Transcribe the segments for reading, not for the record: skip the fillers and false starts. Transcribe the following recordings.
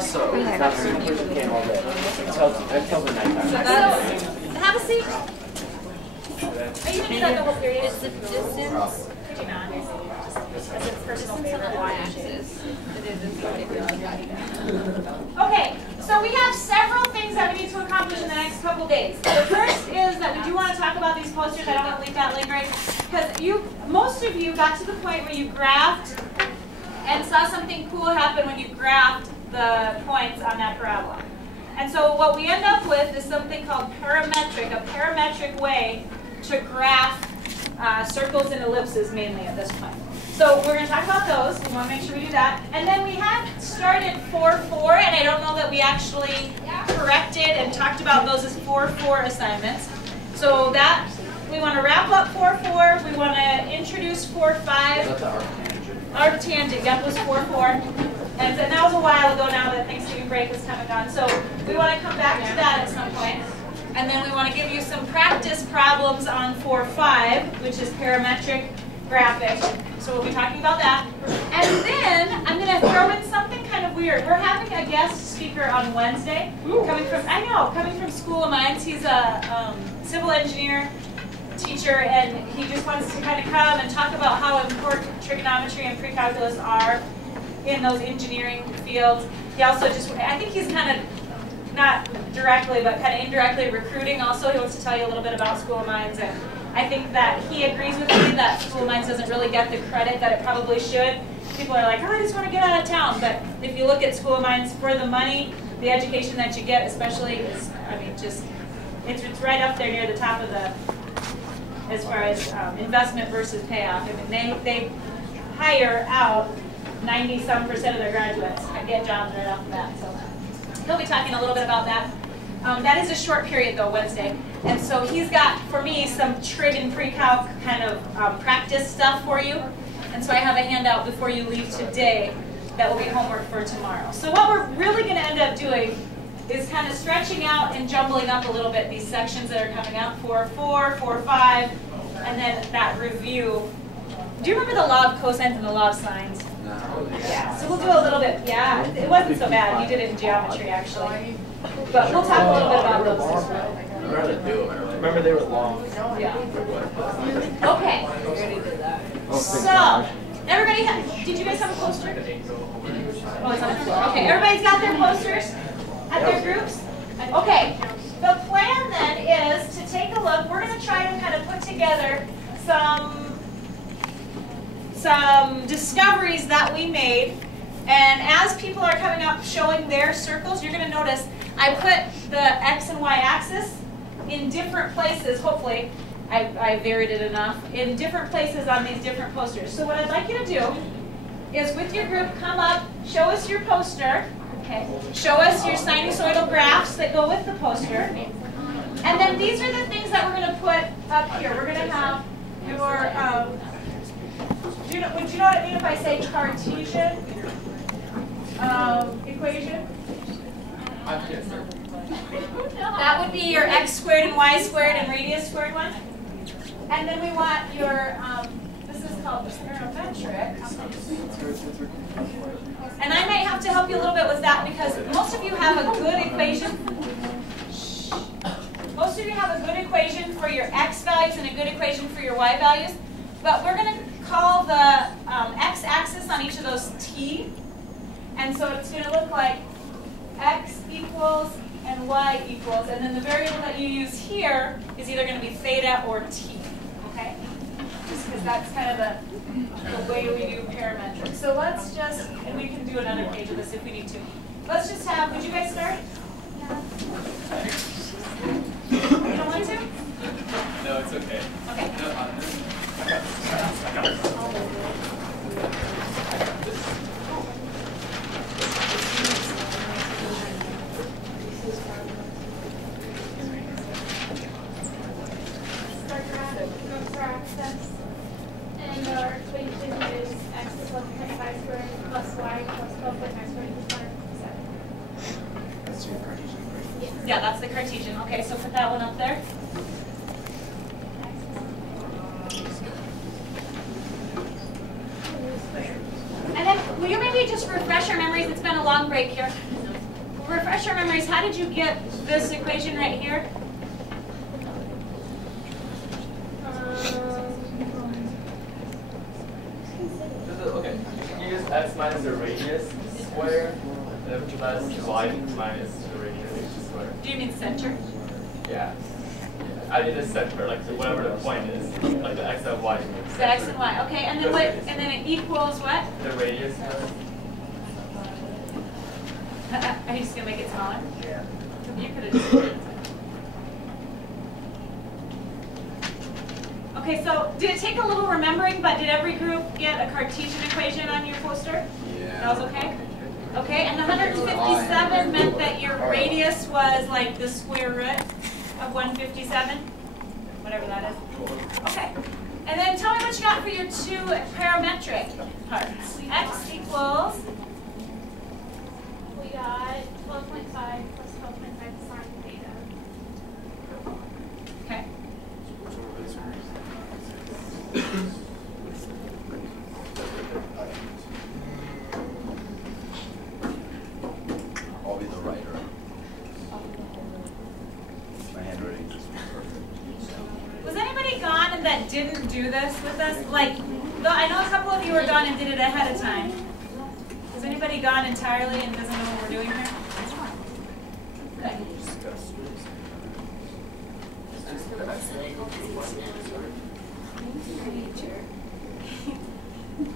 So that's the person came all day. Until the nighttime. So have a seat. Are you going to do that the whole period? It's the distance. Could you not? As a personal favorite. Y-axis. Okay, so we have several things that we need to accomplish in the next couple days. The first is that we do want to talk about these posters. I don't want to leave that lingering because most of you got to the point where you graphed and saw something cool happen when you graphed the points on that parabola. And so what we end up with is something called parametric, a parametric way to graph circles and ellipses mainly at this point. So we're going to talk about those. We want to make sure we do that. And then we have started 4-4, and I don't know that we actually corrected and talked about those as 4-4 assignments. So that, we want to wrap up 4-4. We want to introduce 4-5. Arctangent, yep, was 4-4. And that was a while ago now that Thanksgiving break has come and gone. So we want to come back to that at some point. And then we want to give you some practice problems on 4-5, which is parametric graphics. So we'll be talking about that. And then I'm going to throw in something kind of weird. We're having a guest speaker on Wednesday coming from School of Mines. He's a civil engineer teacher, and he just wants to kind of come and talk about how important trigonometry and pre-calculus are in those engineering fields. He also I think he's kind of, not directly, but kind of indirectly recruiting also. He wants to tell you a little bit about School of Mines, and I think that he agrees with me that School of Mines doesn't really get the credit that it probably should. People are like, oh, I just want to get out of town. But if you look at School of Mines, for the money, the education that you get especially is, I mean, just, it's right up there near the top of the, as far as investment versus payoff. I mean, they hire out 90-some% of their graduates and get jobs right off the bat. So he'll be talking a little bit about that. That is a short period though, Wednesday. And so he's got, for me, some trig and pre-calc kind of practice stuff for you. And so I have a handout before you leave today that will be homework for tomorrow. So what we're really going to end up doing is kind of stretching out and jumbling up a little bit these sections that are coming up, 4-4, 4-5, and then that review. Do you remember the law of cosines and the law of sines? No. Yeah, so we'll do a little bit, yeah, it wasn't so bad. You did it in geometry, actually. But we'll talk a little bit about those as well. Remember they were long. Yeah. Okay. So, everybody, did you guys have a poster? Oh, it's on the floor. Okay, everybody's got their posters at their groups? Okay. The plan then is to take a look. We're going to try to kind of put together some discoveries that we made. And as people are coming up showing their circles, you're going to notice I put the X and Y axis in different places, hopefully. I varied it enough, in different places on these different posters. So what I'd like you to do is with your group, come up, show us your poster, okay? Show us your sinusoidal graphs that go with the poster. And then these are the things that we're going to put up here. We're going to have your, would you know what I mean if I say Cartesian equation? That would be your x squared and y squared and radius squared one. And then we want your, this is called parametric. And I might have to help you a little bit with that because most of you have a good equation. Most of you have a good equation for your x values and a good equation for your y values. But we're going to call the x-axis on each of those t. And so it's going to look like x equals and y equals. And then the variable that you use here is either going to be theta or t. Okay? Just because that's kind of the way we do parametric. So let's just, and we can do another page of this if we need to. Let's just have, would you guys start? Yeah. You don't want to? No, it's okay. Okay. No, and our equation is x is 1.5 squared plus y plus 12.5 squared plus 1.7. That's your Cartesian equation. Yeah, that's the Cartesian. Okay, so put that one up there. And then will you maybe just refresh our memories. It's been a long break here. Refresh our memories. How did you get this equation right here? Okay, you use x minus the radius square, plus y minus the radius square. Do you mean center? Yeah. I did the center, like whatever the point is, like the x and y. The x and y. Okay, and then what? And then it equals what? The radius. Are you just gonna make it smaller? Yeah. You could have just. Okay, so did it take a little remembering, but did every group get a Cartesian equation on your poster? Yeah. That was okay? Okay, and the 157 meant that your radius was like the square root of 157? Whatever that is. Okay. And then tell me what you got for your two parametric parts. X equals? We got 12.5 plus 12.5 sine theta. Okay. I'll be the writer. My handwriting is perfect. Was anybody gone and that didn't do this with us? Like, though I know a couple of you were gone and did it ahead of time. Was anybody gone entirely and doesn't know what we're doing here? Okay.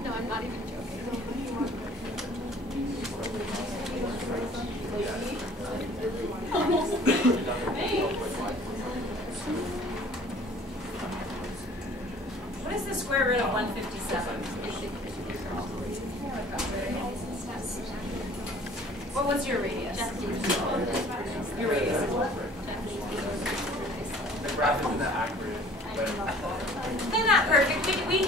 No, I'm not even joking. What is the square root of 157? What was your radius? Your radius is what? The graph isn't that accurate. They're not perfect. We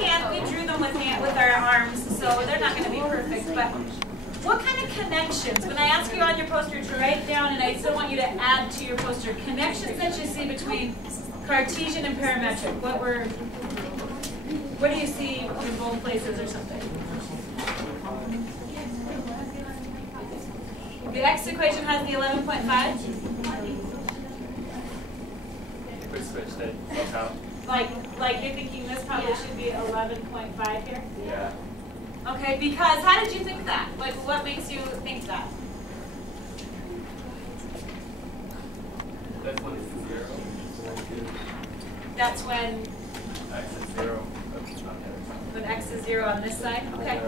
drew them with our arms, so they're not going to be perfect. But what kind of connections? When I ask you on your poster to write down, and I still want you to add to your poster connections that you see between Cartesian and parametric. What do you see in both places or something? The x equation has the 11.5. We switched it somehow. Like you're thinking this probably should be 11.5 here? Yeah. Okay, because how did you think that? Like, what makes you think that? That's when it's 0. That's when X is 0. when x is 0 on this side? Okay.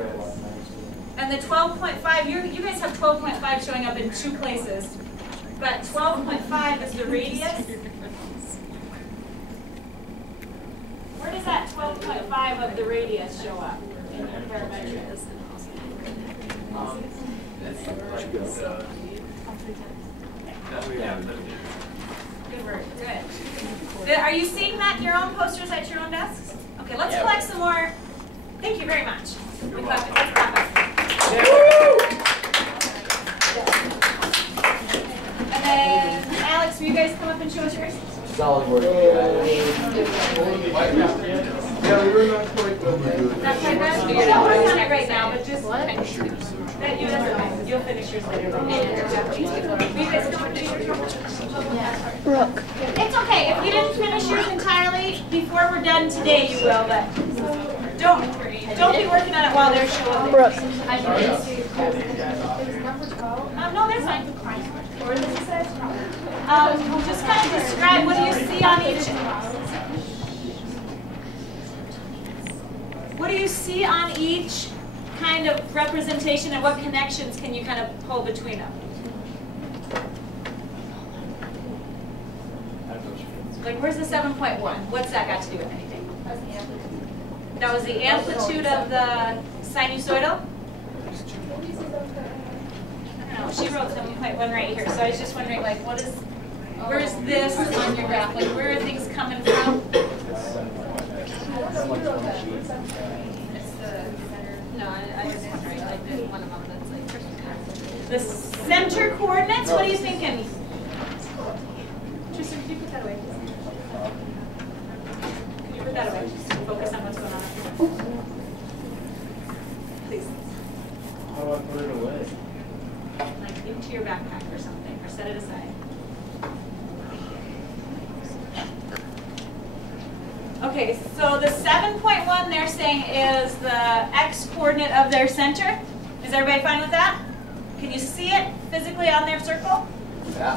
And the 12.5, you guys have 12.5 showing up in two places. But 12.5 is the radius. Where does that 12.5 of the radius show up in your parametric? Good work. Good. Are you seeing that in your own posters at your own desks? Okay, let's collect some more. Thank you very much. Let's clap up. And then, Alex, will you guys come up and show us yours? Solid work. Yeah, we were not quite well. Not quite bad? You're not working on it right now, but just finish yours. You'll finish yours later. Will you guys come up and do yours? Brooke. It's okay. If you didn't finish yours entirely before we're done today, you will, but don't be working on it while they're showing. Brooke. No, that's fine. Just kind of describe what do you see on each. What do you see on each kind of representation, and what connections can you kind of pull between them? Like, where's the 7.1? What's that got to do with anything? That was the amplitude of the sinusoidal? I don't know. She wrote 7.1 right here, so I was just wondering, like, where's this on your graph? Like, where are things coming from? The center coordinates? What are you thinking? Tristan, could you put that away? Could you put that away? Focus on what's going on. Please. How do I put it away? into your backpack or something, or set it aside. Okay, so the 7.1 they're saying is the x-coordinate of their center. Is everybody fine with that? Can you see it physically on their circle? Yeah.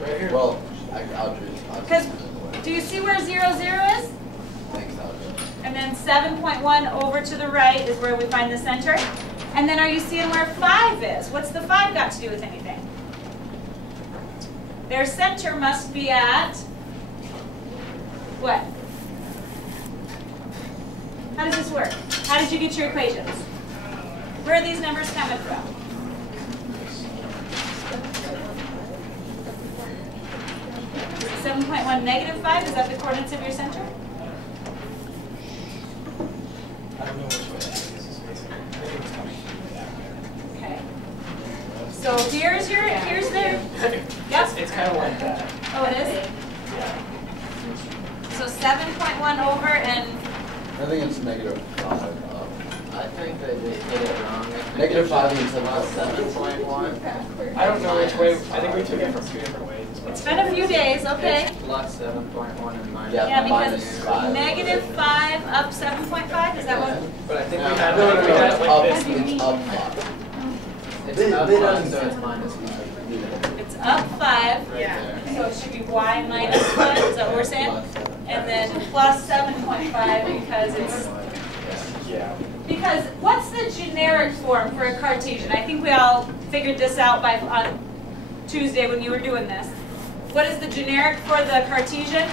Right here. Well, I'll do it. Because do you see where 0, 0 is? Thanks, I'll do it. And then 7.1 over to the right is where we find the center. And then are you seeing where 5 is? What's the 5 got to do with anything? Their center must be at what? How does this work? How did you get your equations? Where are these numbers coming from? Is it 7.1 negative 5? Is that the coordinates of your center? I don't know which way that is. I think it's coming from the back there. Okay. So here's their. Yep. It's kind of like that. Oh, it is? Yeah. So 7.1 over and I think it's negative 5. I think they just did it wrong. Negative 5 and 7.1. I don't know which way. I think we took it from 2 different ways. it's been a few days, okay. It's plus 7.1 and minus. Yeah, Yeah, because minus 5. negative 5 up 7.5, is that what? But I think No, we had no, like, no, we had it it's like up, this. it's up 5. It's They up don't 5, so understand. it's minus 5. It's up 5, Right there. so it should be y minus 5, is that what we're saying? And then plus 7.5 because it's, Yeah. because what's the generic form for a Cartesian? I think we all figured this out on Tuesday when you were doing this. What is the generic for the Cartesian?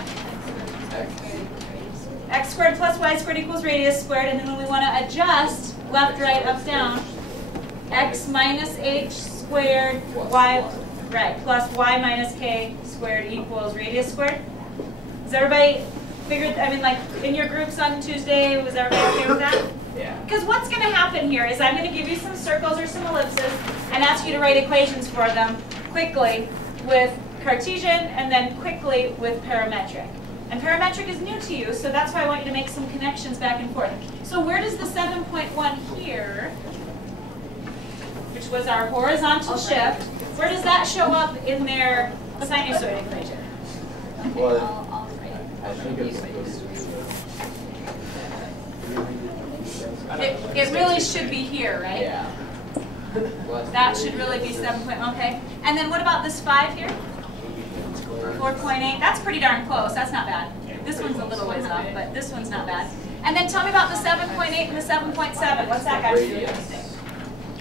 X squared plus y squared equals radius squared, and then when we want to adjust left, right, up, down, x minus h squared y, right, plus y minus k squared equals radius squared. Is everybody figured, I mean, like in your groups on Tuesday, was everybody okay with that? Yeah. Because what's going to happen here is I'm going to give you some circles or some ellipses and ask you to write equations for them quickly with Cartesian and then quickly with parametric. And parametric is new to you, so that's why I want you to make some connections back and forth. So where does the 7.1 here, which was our horizontal shift, where does that show up in their sinusoid equation? Well, I think it's It really should be here, right? yeah. That should really be 7 point, okay. And then what about this 5 here? 4.8, that's pretty darn close, that's not bad. This one's a little ways off, but this one's not bad. And then tell me about the 7.8 and the 7.7, what's that got to do with anything?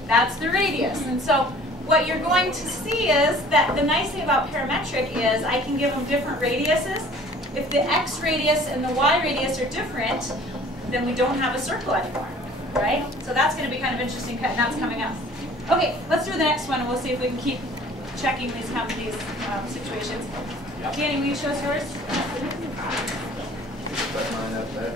That's the radius. And so what you're going to see is that the nice thing about parametric is I can give them different radiuses. If the x radius and the y radius are different, then we don't have a circle anymore, right? So that's going to be kind of interesting, and that's coming up. Okay, let's do the next one, and we'll see if we can keep checking these situations. Danny, will you show us yours? Put mine up there.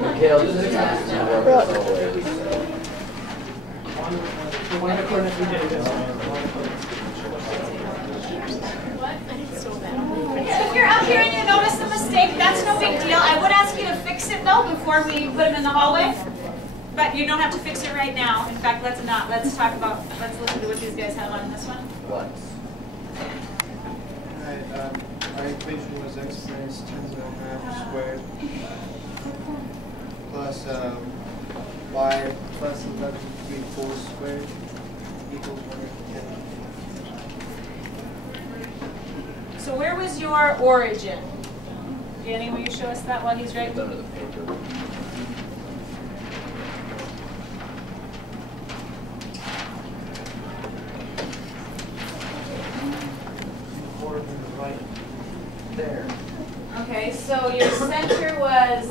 Mikhail, this is not work all the way. One of the coordinates we did is If you're up here and you notice a mistake, that's no big deal. I would ask you to fix it though before we put them in the hallway. But you don't have to fix it right now. In fact, let's not. Let's talk about, let's listen to what these guys have on this one. What? Alright, our equation was x minus 10½ squared plus y plus 11³ squared equals 110. So where was your origin? Danny, will you show us that while he's It's writing? under the paper. Right there. Okay, so your center was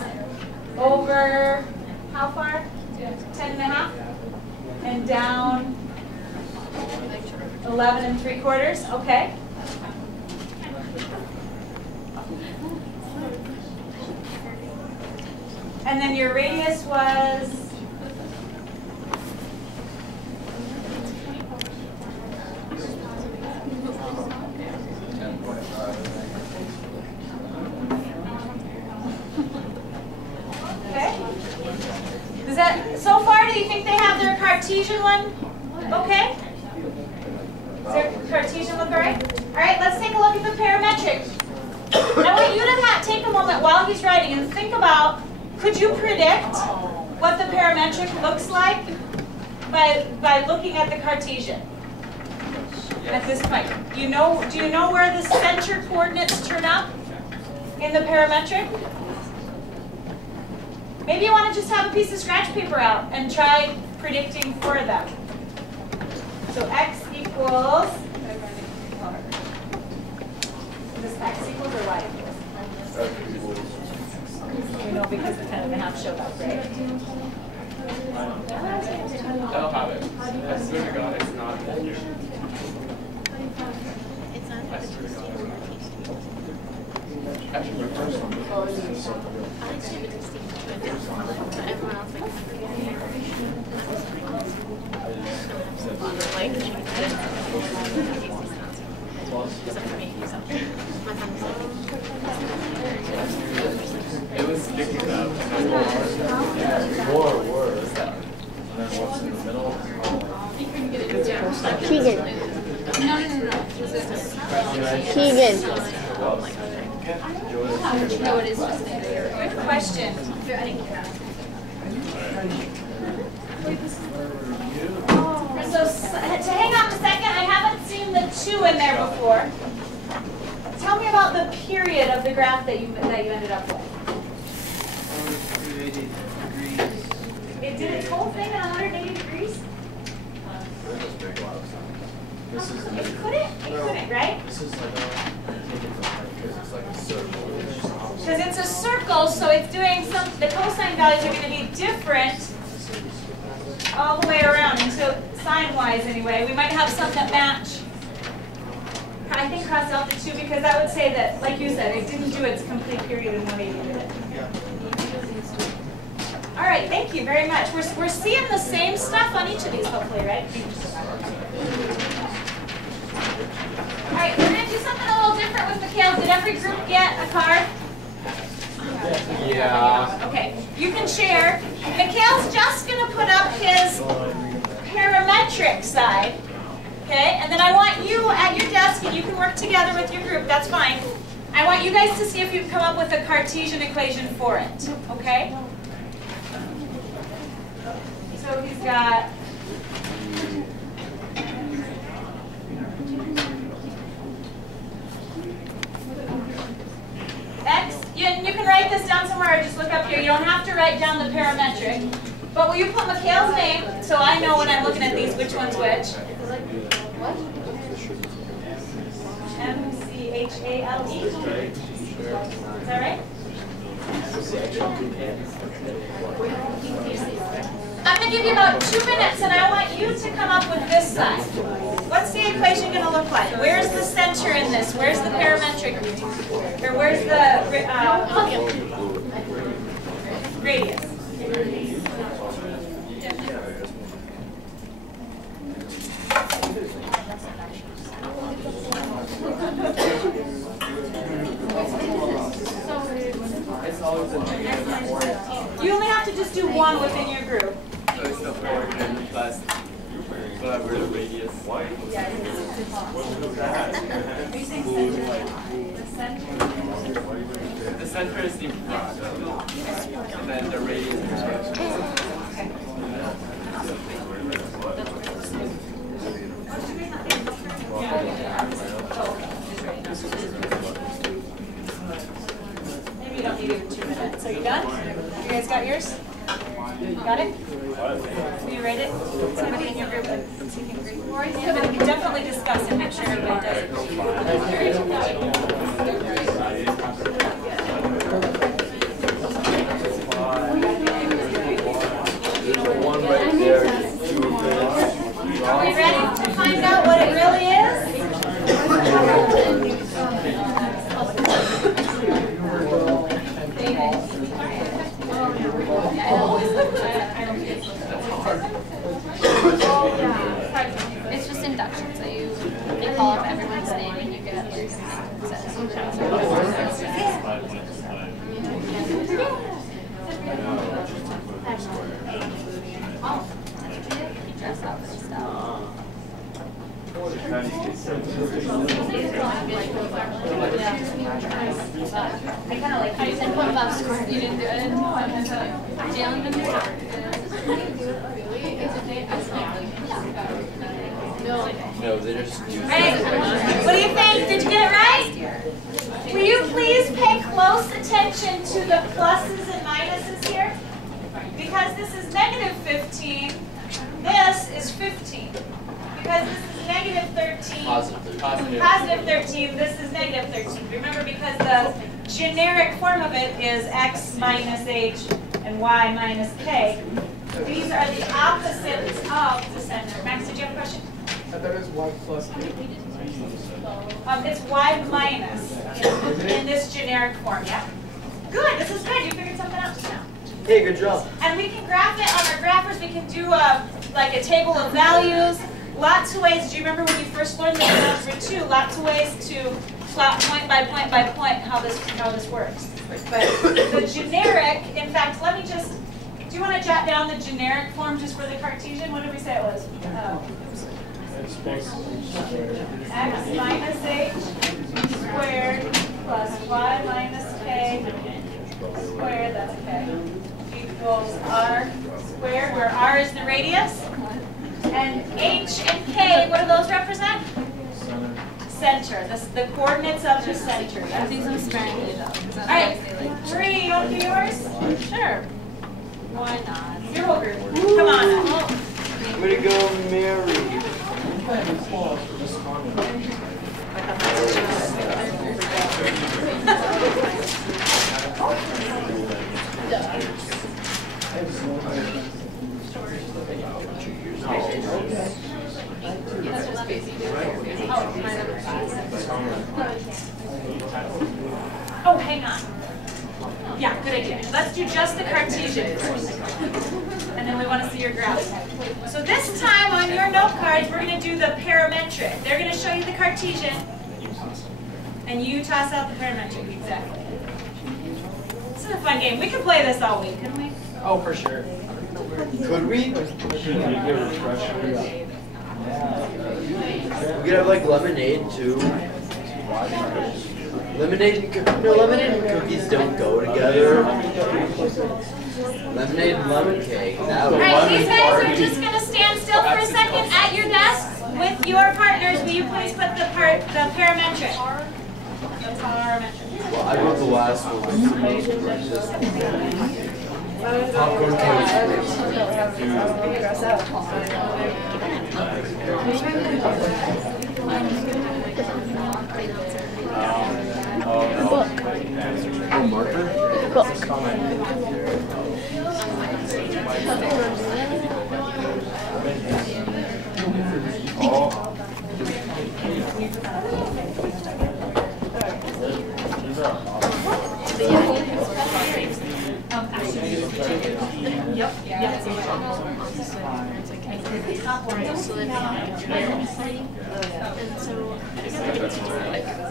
over how far? 10½? And down 11¾ okay. And then your radius was okay. that, so far, do you think they have their Cartesian one okay? Does their Cartesian look all right? All right, let's take a look at the parametric. I want you to take a moment while he's writing and think about, could you predict what the parametric looks like by looking at the Cartesian at this point? Do you know where the center coordinates turn up in the parametric? Maybe you want to just have a piece of scratch paper out and try predicting for them. So x equals, is this x equals or y equals? You know, because the 10.5 showed up, right? I'll have it. I swear to God, it's not here. It's not. I swear to God. Actually, my first one. I actually have a distinct twin. Everyone else like except for me. So my It was sticking out. More words. And then what's in the middle? Keegan. Keegan. No, it is just there. Good question. So to hang on a second, I haven't seen the 2 in there before. Tell me about the period of the graph that you ended up with. 180 degrees. It did its whole thing at 180 degrees? This is It couldn't, right? This is like because it's like a circle. Because it's a circle, so it's doing the cosine values are going to be different all the way around, and so sine-wise anyway. We might have some that match. I think cross out the 2 because that would say that, like you said, it didn't do its complete period in 180, did it? All right, thank you very much. We're seeing the same stuff on each of these, hopefully, right? All right, we're going to do something a little different with Mikhail. Did every group get a card? Yeah. Okay, you can share. Mikhail's just going to put up his parametric side. Okay, and then I want you at your desk, and you can work together with your group, that's fine. I want you guys to see if you can come up with a Cartesian equation for it, okay? So he's got x, and you can write this down somewhere or just look up here. You don't have to write down the parametric. But will you put Mikhail's name so I know when I'm looking at these which one's which? What? M-C-H-A-L-E? Is that right? I'm going to give you about 2 minutes and I want you to come up with this side. What's the equation going to look like? Where's the center in this? Where's the parametric? Or where's the radius? You only have to just do one within your group. So it's the 4 and plus whatever the radius. The center is in front, and then the radius is Maybe you don't need even 2 minutes. Are you done? You guys got yours? Got it? Will you rate it? Somebody in your group that's seeking agree? Yeah, but you can definitely discuss and make sure everybody does it. One right there. Are we ready to find out what it really is? It's just induction, so they call up everyone's name and you get your set. kind of like I said what about square? You didn't do it. Jalen didn't do it. No, they just use Right. What do you think? Did you get it right? Will you please pay close attention to the pluses and minuses here? Because this is negative 15, this is 15. Because this is negative 13, positive 13, this is negative 13. Remember, because the generic form of it is x minus h and y minus k. These are the opposites of the center. Max, did you have a question? That is y plus k. It's y minus in this generic form, yeah? Good, this is good. You figured something out just now. Hey, good job. And we can graph it on our graphers. We can do like a table of values. Lots of ways. Do you remember when you first learned this in algebra 2? Lots of ways to plot point by point by point how this works. But the generic, in fact, let me just. Do you want to jot down the generic form just for the Cartesian? What did we say it was? X minus h squared plus y minus k squared, that's k, equals r squared, where r is the radius. And h and k, what do those represent? Center. The coordinates of the center. I think I'm sparing you though. All right, Marie, you want to do yours? Sure. Why not? Your whole group. Come on up. Way to go, Mary. Oh, hang on. Yeah, good idea. Let's do just the Cartesian first. And then we want to see your graph. So this time on your note cards, we're going to do the parametric. They're going to show you the Cartesian. And you toss out the parametric, exactly. This is a fun game. We could play this all week, couldn't we? Oh, for sure. Could we? We could have like lemonade too. Lemonade and lemonade and cookies don't go together. Lemonade and lemon cake. That would Alright, these guys are just going to stand still for a second at your desks with your partners. Will you please put the parametric? The parametric. Well, I wrote the last one. Popcorn cake. Oh, marker?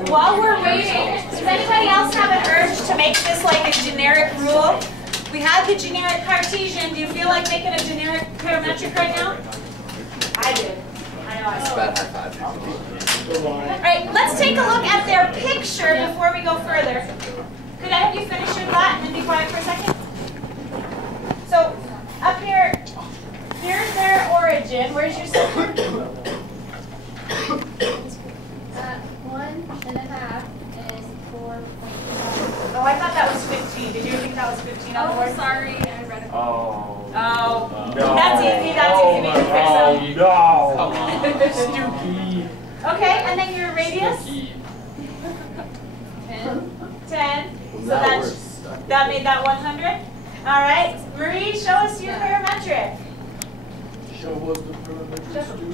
While we're waiting, does anybody else have an urge to make this like a generic rule? We have the generic Cartesian. Do you feel like making a generic parametric right now? I did. I know. It's bad high five. All right, let's take a look at their picture before we go further. Could I have you finish your thought and then be quiet for a second? So, up here, here's their origin. Where's your center? 1.5 is 4. Oh, I thought that was 15. Did you think that was 15 on the board? Sorry, I read it. Oh. Oh, No. that's easy. That's easy. We can fix them. No. Stupid. Okay, and then your radius? 10. So that made that 100. All right, Marie, show us your parametric. Show what the parametrics do.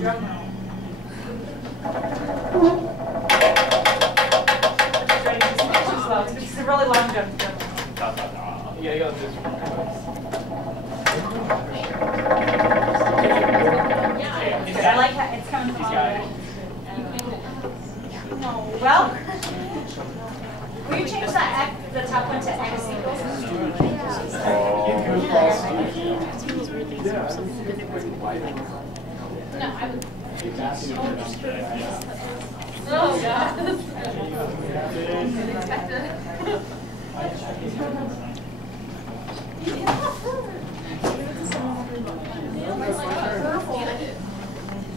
It's a really long jump. You gotta go this one. I like how it's coming from all the way. Well, will you change that X, the top one to X equals? No, I would. Oh, God.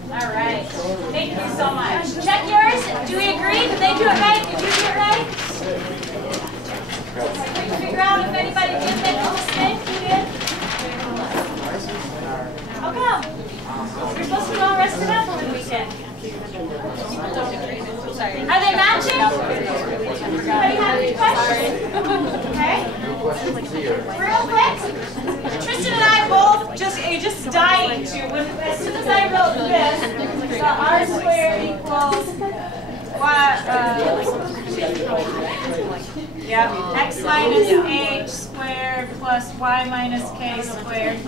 All right. Thank you so much. Check yours. Do we agree? Did they do it right? Did you do it right? We can figure out if anybody did make a mistake. You did? How come? You're supposed to be all rested up over the weekend. Are they matching? Anybody have any questions? Okay. Real quick. Tristan and I both just dying to. As soon as I wrote this, the r squared equals x minus h squared plus y minus k squared.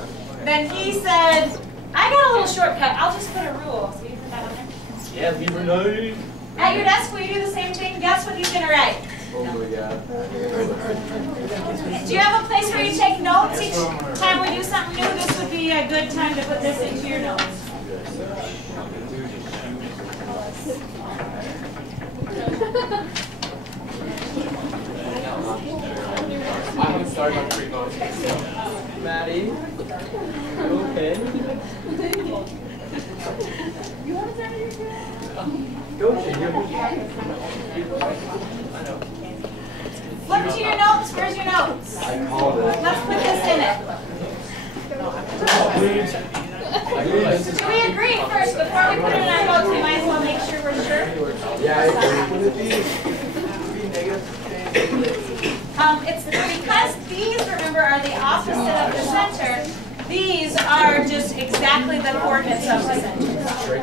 Then he said, I got a little shortcut. I'll just put a rule. So you put that on there. Yeah, leave a note. At your desk, will you do the same thing? Guess what he's going to write? Oh my God. Do you have a place where you take notes each time we do something new? This would be a good time to put this into your notes. I haven't started on 3 votes. Maddie, you okay? You want to start your Look to your notes. Where's your notes? I called it. Let's put this in it. Do we agree first? Before we put it in our notes, we might as well make sure we're sure. Yeah, I agree. It's because these, remember, are the opposite of the center. These are just exactly the coordinates of the center.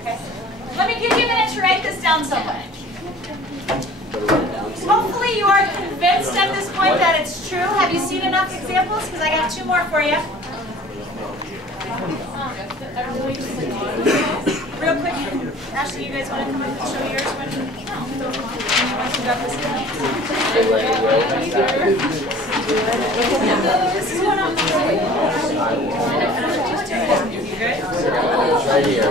Okay. Let me give you a minute to write this down somewhere. Hopefully you are convinced at this point that it's true. Have you seen enough examples? Because I got 2 more for you. Real quick, Ashley, you guys want to come up and show yours? Once you got this down. This is one on the You good? Right here.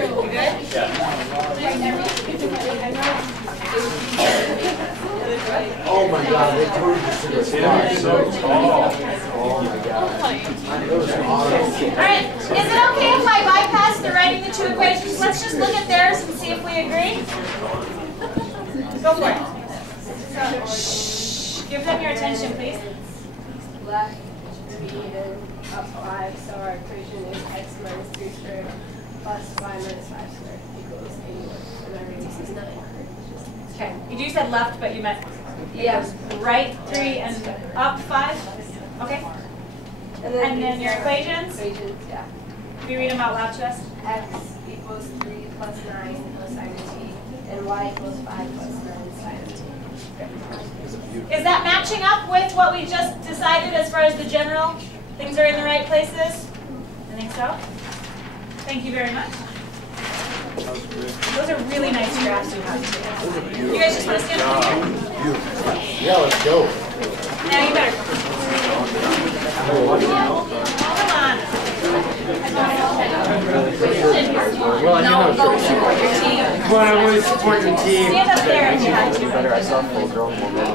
You good? Oh my God, they turned this into a spot. So tall. Oh my God. It was awesome. Alright, is it okay if I bypass the writing the 2 equations? Let's just look at theirs and see if we agree. Go for it. Shh. Give them your attention, please. Left 3 and up 5, so our equation is x minus 3 squared plus y minus 5 squared equals 81. And our radius is 9. Okay, you said left, but you meant Yes. right 3 and up 5? Okay. And then your equations? Equations, yeah. Can you read them out loud to us? X equals 3 plus 9 plus sine of t, and y equals 5 plus 9 sine of t. Is that matching up with what we just decided as far as the general? Things are in the right places? I think so. Thank you very much. Those are really nice graphs you have. You guys just want to stand up here? Yeah, let's go. Now you better. Come on. No, go support your team. Well, I want to support your team. Stand up there if you have to. Better, I saw a full-grown woman that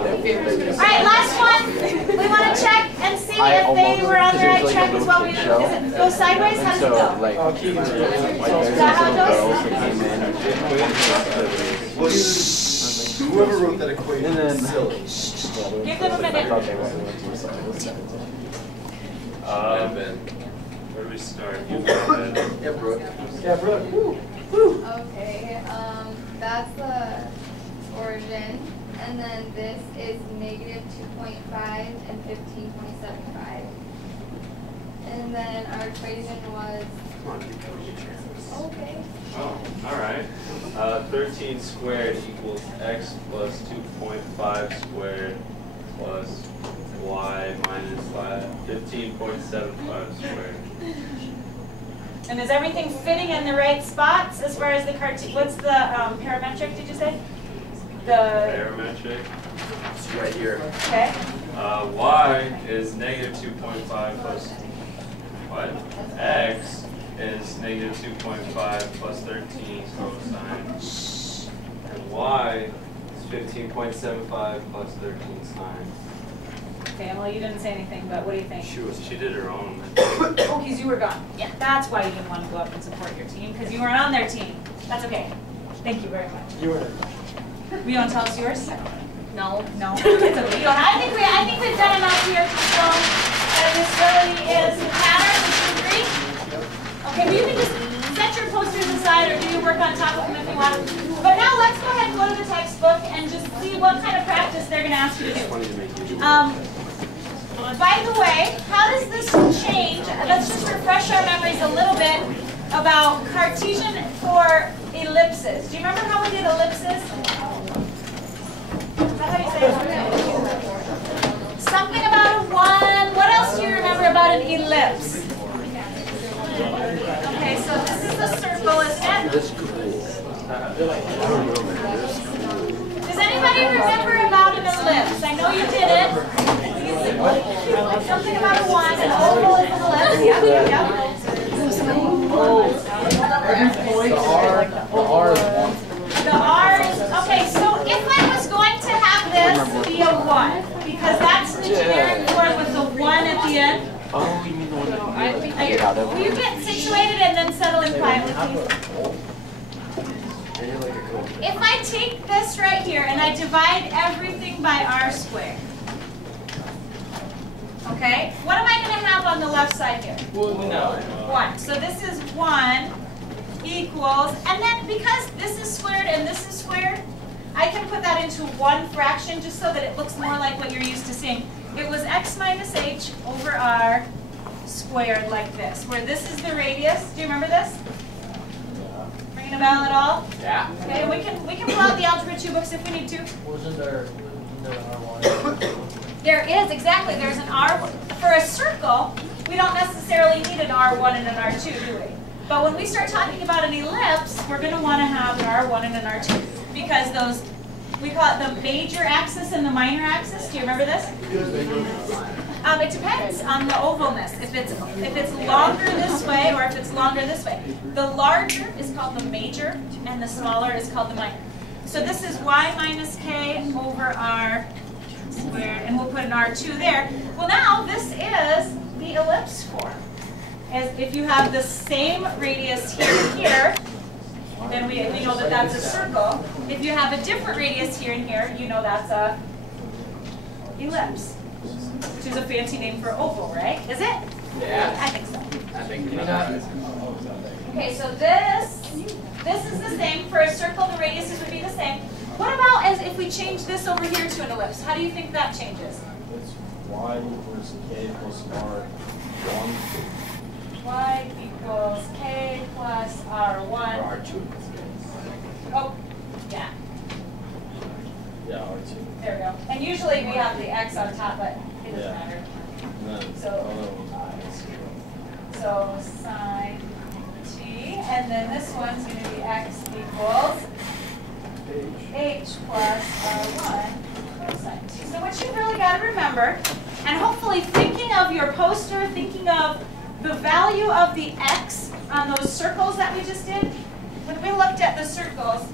All right, last one. We want to check and see if they were on the right track as well. Does it go sideways? How does it go? like, Is that how it goes? Whoever wrote that equation is silly. Give them a minute. Where do we start? You go ahead. Yeah, Brooke. Yeah, Brooke. Okay, that's the origin, and then this is negative 2.5 and 15.75. And then our equation was, okay. Oh, all right. 13 squared equals x plus 2.5 squared plus y minus 15.75 squared. And is everything fitting in the right spots as far as the cartoon? What's the parametric, did you say? The Parametric. It's right here. Okay. Y is negative 2.5 plus what? X is negative 2.5 plus 13 cosine. And y is 15.75 plus 13 sine. Okay, well, you didn't say anything, but what do you think? She did her own. Oh, because you were gone. Yeah, that's why you didn't want to go up and support your team, because you weren't on their team. That's okay. Thank you very much. You were. You want to tell us yours? No. No. It's okay. You don't have- I think we've done enough here to show that this really is a pattern. Would you agree? Okay, well, you can just set your posters aside or do your work on top of them if you want. But now let's go ahead and go to the textbook and just see what kind of practice they're going to ask you to do. By the way, how does this change? Let's just refresh our memories a little bit about Cartesian for ellipses. Do you remember how we did ellipses? Is that how you say it? Something about a one. What else do you remember about an ellipse? Okay, so this is a circle, isn't it? Does anybody remember about an ellipse? I know you didn't. Something about a one. An oval is an ellipse. Yep, yep. The R is 1. The R is, okay, so if I was going to have this be a 1, because that's the generic form with the 1 at the end. Oh, you mean the one that Will you get situated and then settle in quietly, please? If I take this right here and I divide everything by r squared, okay, what am I going to have on the left side here? 1. So this is 1 equals, and then because this is squared and this is squared, I can put that into one fraction just so that it looks more like what you're used to seeing. It was x minus h over r squared like this, where this is the radius. Do you remember this? Ringing a bell at all? Yeah. Okay, we can pull out the Algebra 2 books if we need to. Wasn't there R1? There is, exactly. There's an R1. For a circle, we don't necessarily need an R1 and an R2, do we? But when we start talking about an ellipse, we're going to want to have an R1 and an R2 because those, we call it the major axis and the minor axis. Do you remember this? It depends on the ovalness. If it's longer this way or if it's longer this way. The larger is called the major and the smaller is called the minor. So this is y minus k over r squared, and we'll put an R2 there. Well, now this is the ellipse form. As if you have the same radius here and here, then we know that that's a circle. If you have a different radius here and here, you know that's a ellipse, which is a fancy name for oval, right? Is it? Yeah. I think so. I think Okay, so this is the same. For a circle, the radiuses would be the same. What about as if we change this over here to an ellipse? How do you think that changes? It's y equals k plus r1. Y equals k plus r1. R2. Oh, yeah. Yeah, R2. There we go. And usually we have the x on top, but it doesn't Yeah. matter. And then So- the other one's So sine t, and then this one's going to be x equals h plus r1 cosine t. So what you really got to remember, and hopefully thinking of your poster, thinking of the value of the x on those circles that we just did, when we looked at the circles,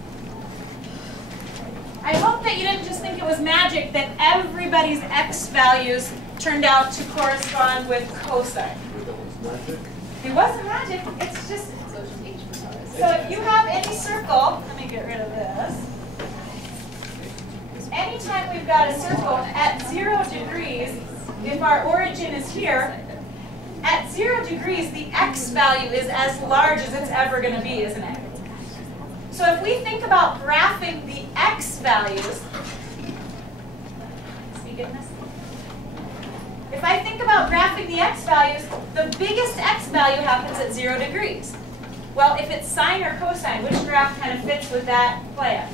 I hope that you didn't just think it was magic that everybody's x values turned out to correspond with cosine. It wasn't magic, it's just, so if you have any circle, let me get rid of this. Anytime we've got a circle at 0 degrees, if our origin is here, at 0 degrees, the x value is as large as it's ever going to be, isn't it? So if we think about graphing the x values, if I think about graphing the x values, the biggest x value happens at 0 degrees. Well, if it's sine or cosine, which graph kind of fits with that plan?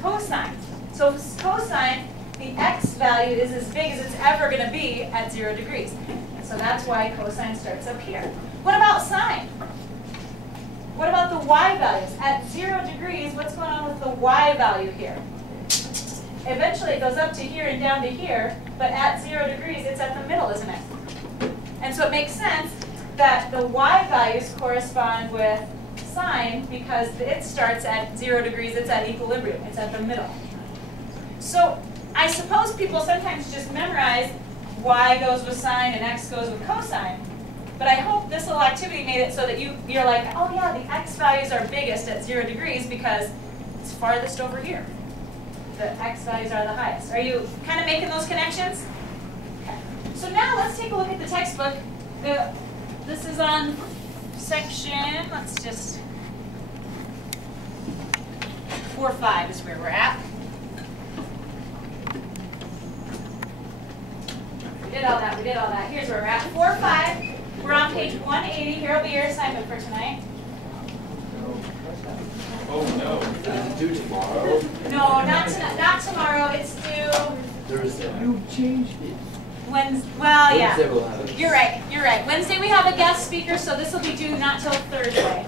Cosine. So if it's cosine, the x value is as big as it's ever going to be at 0 degrees. So that's why cosine starts up here. What about sine? What about the y values? At 0 degrees, what's going on with the y value here? Eventually it goes up to here and down to here, but at 0 degrees, it's at the middle, isn't it? And so it makes sense that the y values correspond with sine because it starts at 0 degrees, it's at equilibrium, it's at the middle. So I suppose people sometimes just memorize y goes with sine and x goes with cosine. But I hope this little activity made it so that you're like, oh yeah, the x values are biggest at 0 degrees because it's farthest over here. The x values are the highest. Are you kind of making those connections? Okay. So now let's take a look at the textbook. This is on section, let's just, 4-5 is where we're at. We did all that. Here's where we're at. 4-5. We're on page 180. Here will be your assignment for tonight. Oh no. Is it due tomorrow? No, not tomorrow. It's due Thursday. You changed it. Wednesday. Well, yeah. Wednesday we'll have it. You're right. Wednesday we have a guest speaker, so this will be due not till Thursday.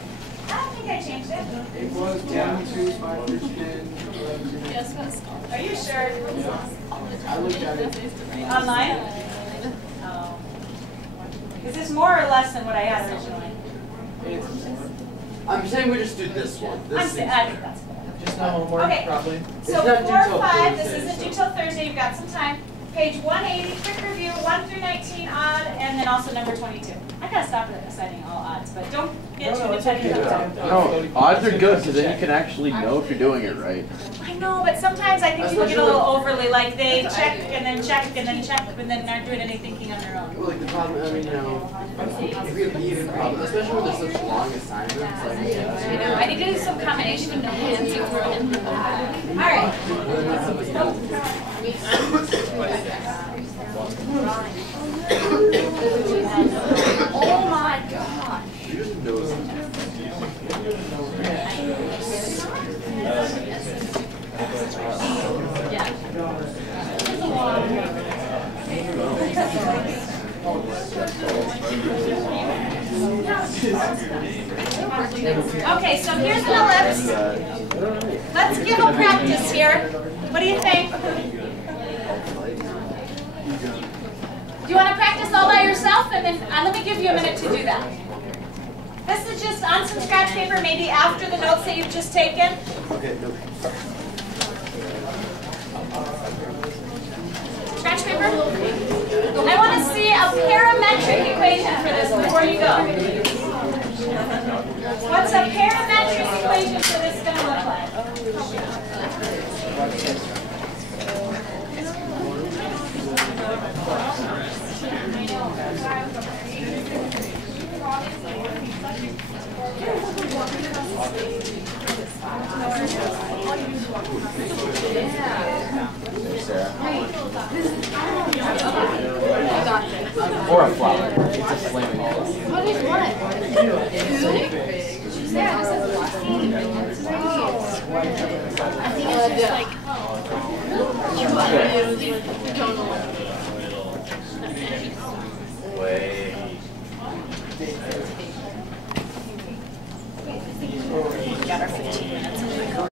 I don't think I changed it. It was 1, 2, 5, 10, 11. Yes, but Are you sure? Yeah. I looked at it. Online? Oh. Is this more or less than what I had originally? It's I'm saying we just do this one. I think that's better. just not homework, Okay. probably. So It's not due 4 till 5, this Thursday, isn't so- due till Thursday, you've got some time. Page 180, quick review, 1 through 19 odd, and then also number 22. I gotta stop assigning all odds, but don't get too dependent on them. No, odds are good because then you can actually know if you're doing it right. I know, but sometimes I think people get a little overly, like they check and then check and then check and then aren't doing any thinking on their own. Well, like the problem, I mean, if we have even problems, especially when there's such long assignments, like, I know, I need to do some combination of numbers. All right. Oh my God. you just know Okay, so here's an ellipse. Let's give a practice here. What do you think? Do you want to practice all by yourself? And then let me give you a minute to do that. This is just on some scratch paper, maybe after the notes that you've just taken. Okay, no. Scratch paper? I want to see a parametric equation for this before you go. What's a parametric equation for this going to look like? Or a flower. It's a flaming flower. what is what? Yeah, this is I think it's just like Way. Got our 15 minutes.